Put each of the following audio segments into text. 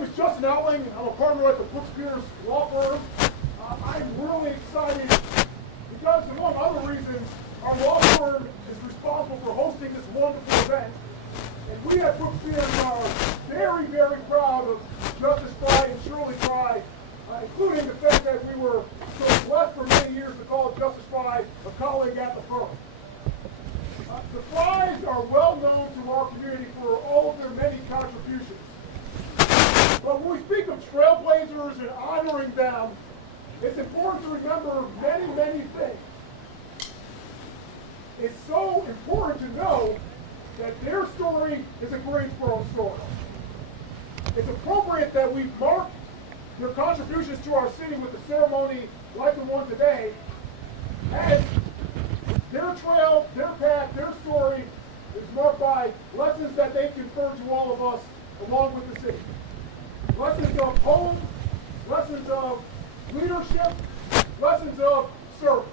name is Justin Outling. I'm a partner at the Brooks Pierce Law Firm. I'm really excited because, among other reasons, our law firm is responsible for hosting this wonderful event. And we at Brooks Pierce are very, very proud of Justice Frye and Shirley Frye, including the fact that we were so blessed for many years to call Justice Frye a colleague at the firm. The Fryes are well known to our community for all of their many contributions. But when we speak of trailblazers and honoring them, it's important to remember many, many things. It's so important to know that their story is a Greensboro story. It's appropriate that we mark their contributions to our city with a ceremony like the one today, as their trail, their path, their story is marked by lessons that they've conferred to all of us along with the city. Lessons of home, lessons of leadership, lessons of service.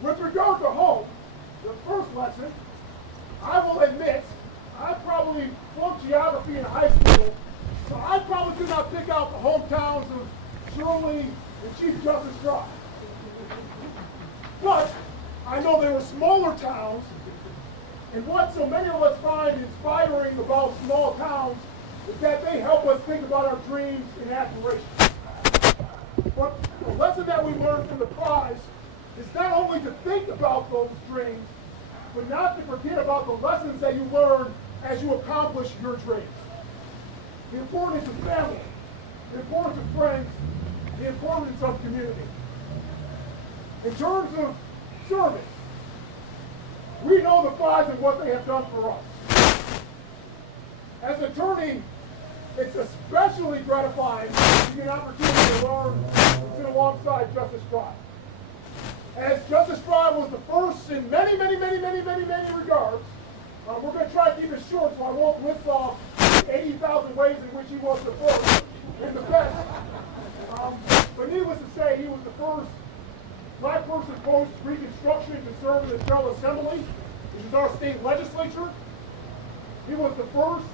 With regard to home, the first lesson, I will admit, I probably flunked geography in high school, so I probably could not pick out the hometowns of Shirley and Chief Justice Frye. But I know they were smaller towns, and what so many of us find inspiring about small towns is that they help us think about our dreams and aspirations. But the lesson that we learned from the Fryes is not only to think about those dreams, but not to forget about the lessons that you learn as you accomplish your dreams. The importance of family, the importance of friends, the importance of community. In terms of service, we know the Fryes and what they have done for us. As an attorney, it's especially gratifying to get an opportunity to learn and sit alongside Justice Frye. As Justice Frye was the first in many, many, many, many, many, many regards, we're going to try to keep it short so I won't list off 80,000 ways in which he was the first and the best. But needless to say, he was the first black person post-Reconstruction to serve in the General Assembly, which is our state legislature. He was the first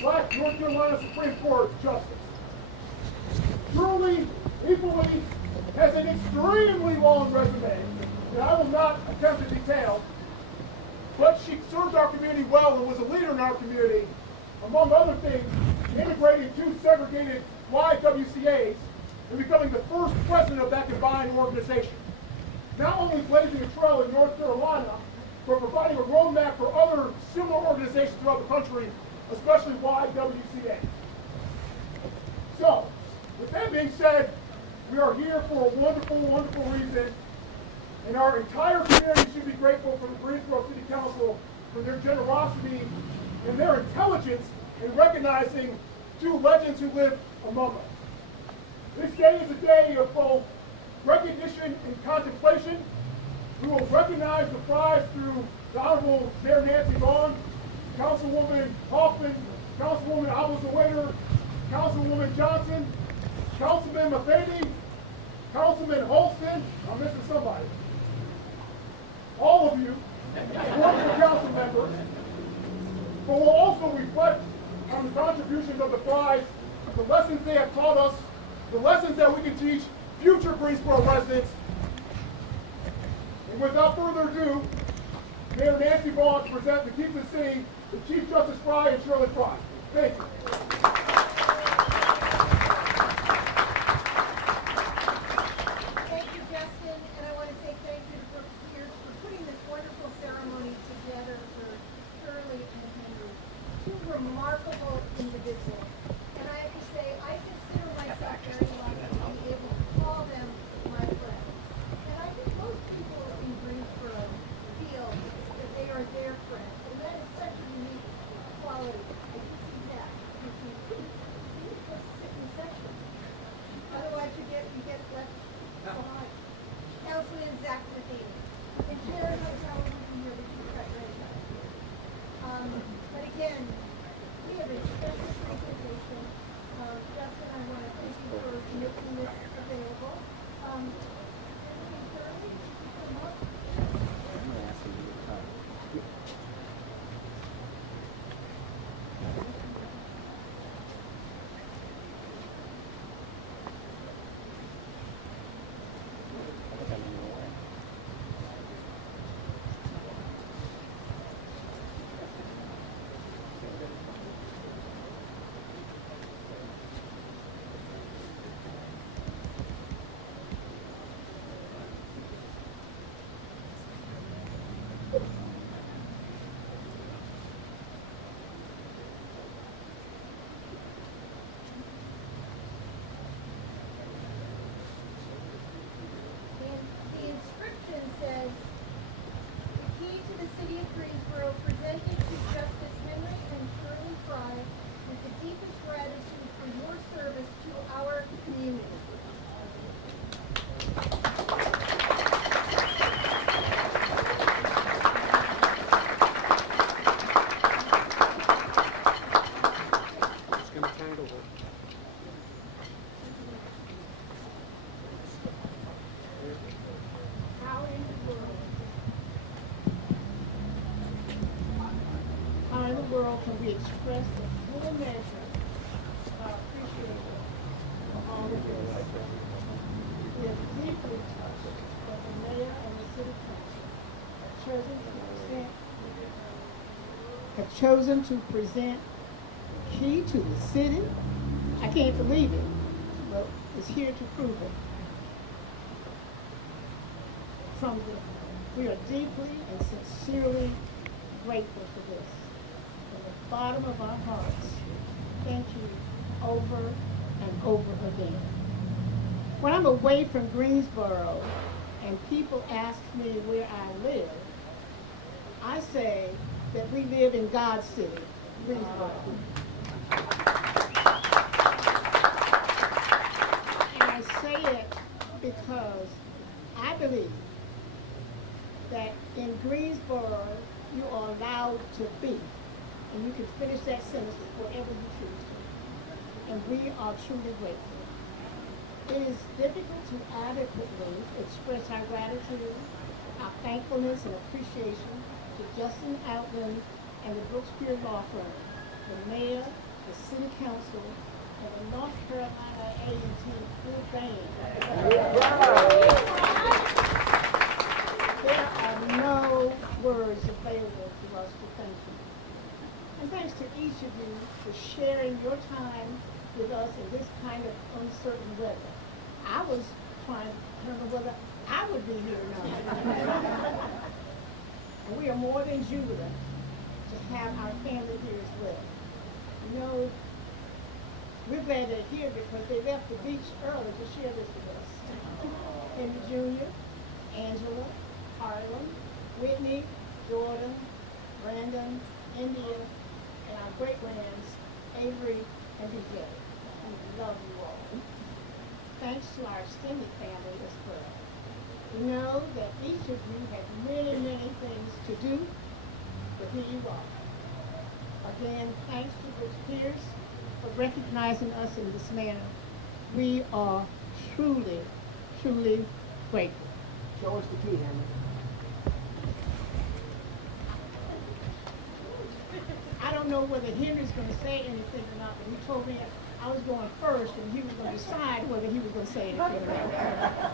black North Carolina Supreme Court justice. Shirley, equally, has an extremely long resume that I will not attempt to detail, but she served our community well and was a leader in our community, among other things, integrating two segregated YWCAs and becoming the first president of that combined organization. Not only blazing a trail in North Carolina, but providing a roadmap for other similar organizations throughout the country, especially YWCA. So, with that being said, we are here for a wonderful, wonderful reason, and our entire community should be grateful for the Greensboro City Council for their generosity and their intelligence in recognizing two legends who live among us. This day is a day of both recognition and contemplation. We will recognize the Fryes through the Honorable Mayor Nancy Vaughn, Councilwoman Hoffman, Councilwoman Always-Waiter, Councilwoman Johnson, Councilman Matheny, Councilman Holston, I'm missing somebody. All of you, wonderful council members, but we'll also reflect on the contributions of the Fryes, the lessons they have taught us, the lessons that we can teach future Greensboro residents. And without further ado, Mayor Nancy Vaughn to present the Keep the City to Chief Justice Frye and Shirley Frye. Thank you. Thank you, Justin, and I want to say thank you to Brooks Pierce for putting this wonderful ceremony together for Shirley and Henry, two remarkable individuals. And I have to say, I consider myself very lucky to be able to call them my friends. And I think most people in Greensboro feel that they are their friends, and that is such a unique quality. I can see that. Please go sit in section. Otherwise you get left behind. Councilman Zach Matheny. And Jared, I was always in here, but you got ready. But again, we have a special presentation Greensboro, can we express the full measure of our appreciation for all of this? We are deeply touched that the mayor and the city council have chosen to present the key to the city. I can't believe it, but it's here to prove it. We are deeply and sincerely grateful for this. From the bottom of our hearts, thank you over and over again. When I'm away from Greensboro and people ask me where I live, I say that we live in God's city, Greensboro. And I say it because I believe that in Greensboro you are allowed to be. And you can finish that sentence with whatever you choose to. And we are truly grateful. It is difficult to adequately express our gratitude, our thankfulness and appreciation to Justin Outland and the Brookspear Law Firm, the mayor, the city council, and the North Carolina A&T full band. There are no words available to us to thank you. And thanks to each of you for sharing your time with us in this kind of uncertain weather. I was trying to remember whether I would be here or not. And we are more than jubilant to have our family here as well. You know, we're glad they're here because they left the beach early to share this with us. Henry Jr., Angela, Harlan, Whitney, Jordan, Brandon, India, and our great-grands, Avery and DJ. We love you all. Thanks to our extended family as well. We know that each of you had many, many things to do, but here you are. Again, thanks to Brooks Pierce for recognizing us in this manner. We are truly, truly grateful. Show us the key, Henry. I don't know whether Henry's going to say anything or not, but he told me I was going first and he was going to decide whether he was going to say anything or not.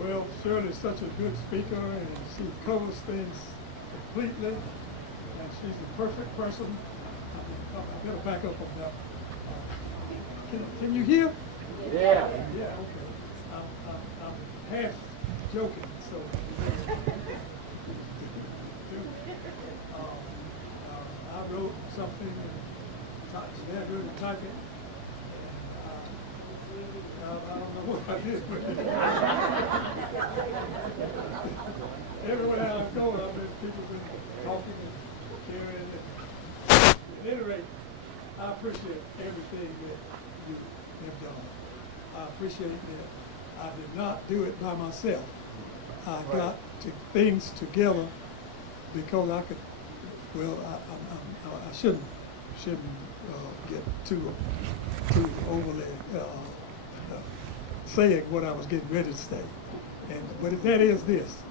Well, Shirley's such a good speaker and she covers things completely and she's the perfect person. I better back up on that. Can you hear? Yeah. Yeah, okay. I'm half joking, so. I wrote something and they're good at typing. I don't know what I did, but everywhere I go, people have been talking and sharing. At any rate, I appreciate everything that you have done. I appreciate that I did not do it by myself. I got things together because I could. Well, I shouldn't get too overly saying what I was getting ready to say. But that is this,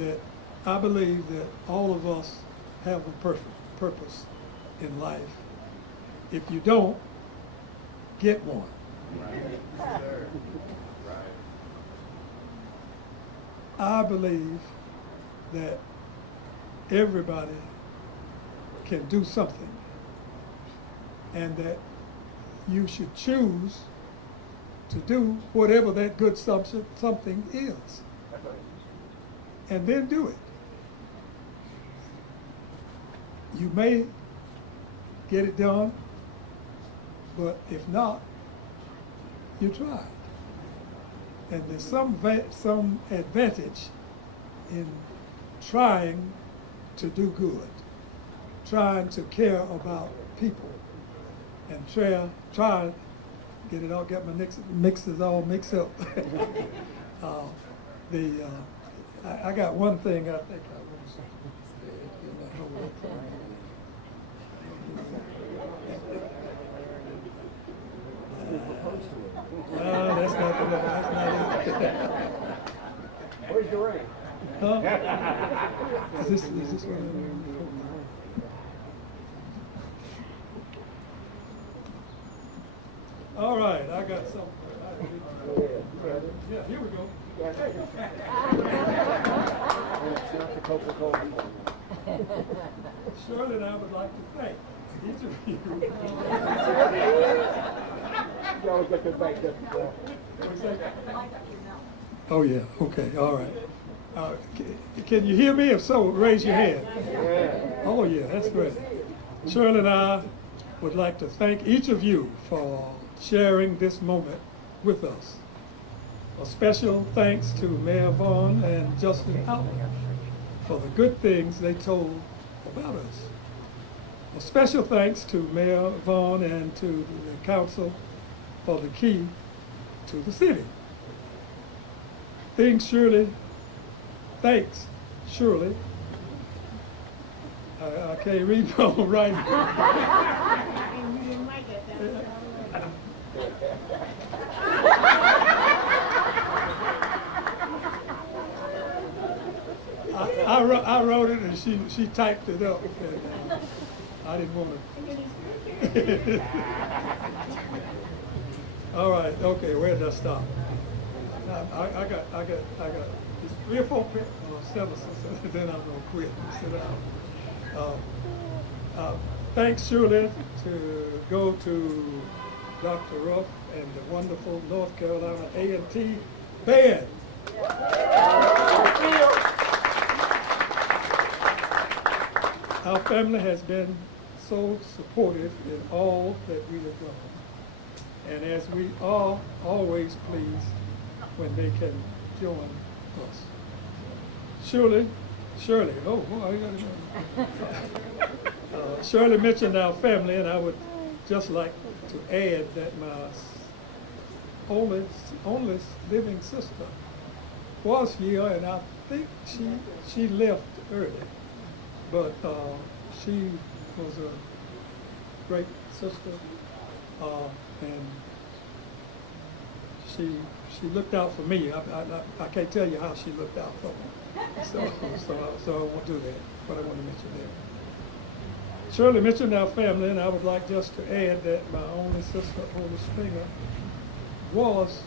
that I believe that all of us have a purpose in life. If you don't, get one. Right. I believe that everybody can do something and that you should choose to do whatever that good something is and then do it. You may get it done, but if not, you tried. And there's some advantage in trying to do good, trying to care about people, and try get it all, get my mixes all mixed up. I got one thing I think I want to say. That's not it. Where's the ring? Huh? this one? All right, I got something. Yeah, here we go. Shirley and I would like to thank each of you. You always get that back up. Oh yeah, okay, all right. Can you hear me? If so, raise your hand. Yeah. Oh yeah, that's great. Shirley and I would like to thank each of you for sharing this moment with us. A special thanks to Mayor Vaughn and Justin Howard for the good things they told about us. A special thanks to Mayor Vaughn and to the council for the key to the city. Thanks, Shirley. I can't read my own writing. And you didn't like it, that's I wrote it and she typed it up. And, I didn't want to. All right, okay, where did I stop? I got just 3 or 4 sentences, and then I'm gonna quit and sit down. Thanks, Shirley, to go to Dr. Ruff and the wonderful North Carolina A&T band. Our family has been so supportive in all that we have done. And as we are always pleased when they can join us. Shirley, oh boy, I gotta know. Shirley mentioned our family, and I would just like to add that my only living sister was here, and I think she left early. But she was a great sister, and she looked out for me. I can't tell you how she looked out for me. So I won't do that, but I want to mention that. Shirley mentioned our family, and I would like just to add that my only sister, Ola Stringer, was,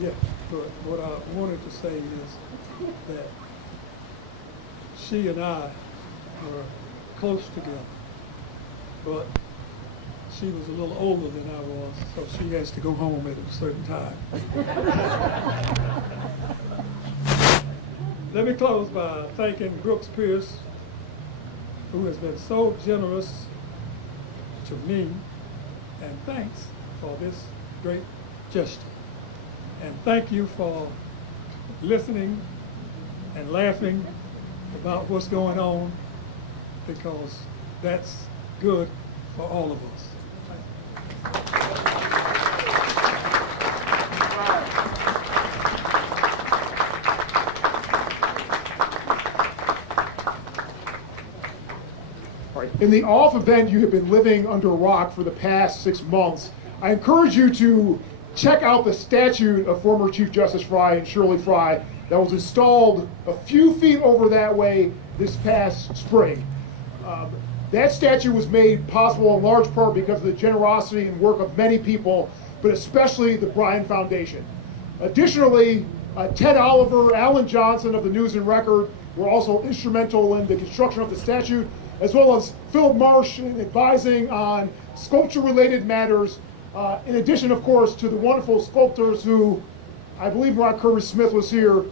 but what I wanted to say is that she and I were close together, but she was a little older than I was, so she has to go home at a certain time. Let me close by thanking Brooks Pierce, who has been so generous to me, and thanks for this great gesture. And thank you for listening and laughing about what's going on, because that's good for all of us. In the off event you have been living under a rock for the past 6 months, I encourage you to check out the statue of former Chief Justice Frye and Shirley Frye that was installed a few feet over that way this past spring. That statue was made possible in large part because of the generosity and work of many people, but especially the Bryan Foundation. Additionally, Ted Oliver, Alan Johnson of the News and Record were also instrumental in the construction of the statue, as well as Phil Marsh in advising on sculpture-related matters, in addition, of course, to the wonderful sculptors who, I believe Ron Kirby Smith was here.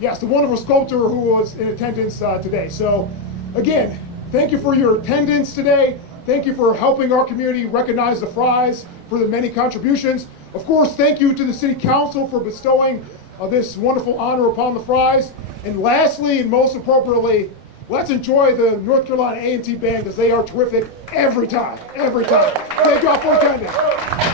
Yes, the wonderful sculptor who was in attendance today. So, again, thank you for your attendance today. Thank you for helping our community recognize the Fryes for the many contributions. Of course, thank you to the City Council for bestowing this wonderful honor upon the Fryes. And lastly, and most appropriately, let's enjoy the North Carolina A&T band, because they are terrific every time. Thank you all for attending.